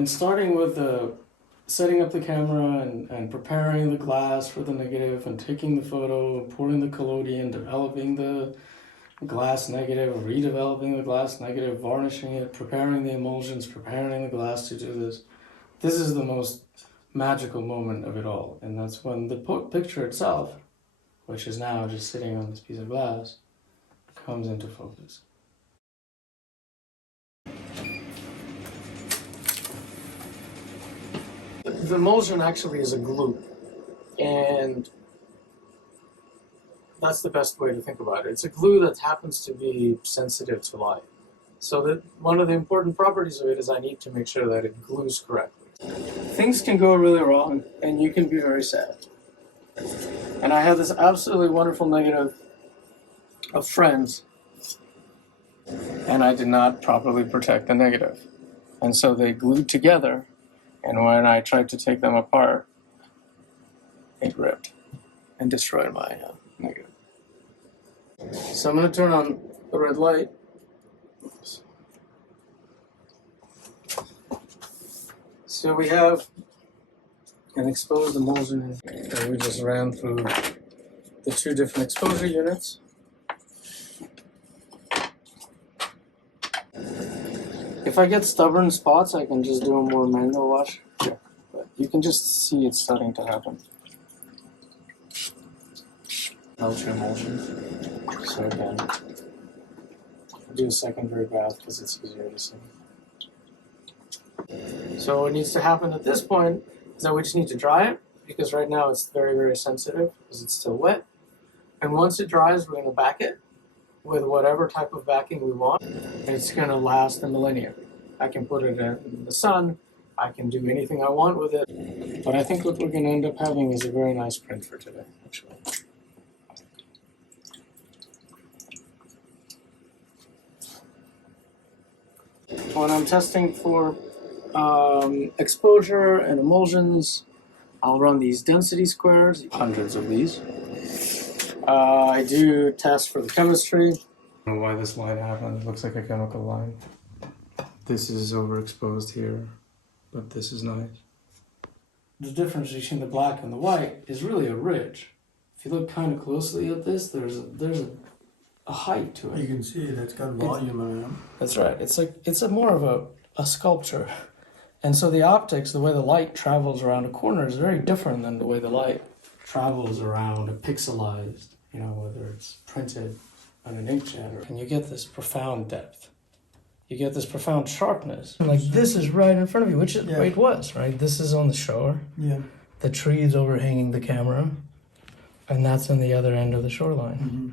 And starting with setting up the camera and preparing the glass for the negative and taking the photo, pouring the collodion, developing the glass negative, redeveloping the glass negative, varnishing it, preparing the emulsions, preparing the glass to do this. This is the most magical moment of it all. And that's when the picture itself, which is now just sitting on this piece of glass, comes into focus. The emulsion actually is a glue, and that's the best way to think about it. It's a glue that happens to be sensitive to light. So that one of the important properties of it is I need to make sure that it glues correctly. Things can go really wrong, and you can be very sad. And I had this absolutely wonderful negative of friends, and I did not properly protect the negative. And so they glued together, and when I tried to take them apart, it ripped and destroyed my negative. So I'm going to turn on the red light. Oops. So we have an exposed emulsion, and we just ran through the two different exposure units. If I get stubborn spots, I can just do a more manual wash. Yeah. But you can just see it starting to happen. Ultra emulsion. So again, I'll do a secondary bath because it's easier to see. So what needs to happen at this point is that we just need to dry it, because right now it's very, very sensitive because it's still wet. And once it dries, we're going to back it with whatever type of backing we want. And it's going to last a millennia. I can put it in the sun. I can do anything I want with it. But I think what we're going to end up having is a very nice print for today, actually. When I'm testing for exposure and emulsions, I'll run these density squares, hundreds of these. I do test for the chemistry. I don't know why this line happened. It looks like a chemical line. This is overexposed here, but this is nice. The difference between the black and the white is really a ridge. If you look kind of closely at this, there's a height to it. You can see it. It's got volume in it. That's right. It's more of a sculpture. And so the optics, the way the light travels around a corner is very different than the way the light travels around a pixelized, whether it's printed on an inkjet. And you get this profound depth. You get this profound sharpness. Like this is right in front of you, which is it was, right? This is on the shore. Yeah. The tree is overhanging the camera. And that's on the other end of the shoreline. Mm-hmm.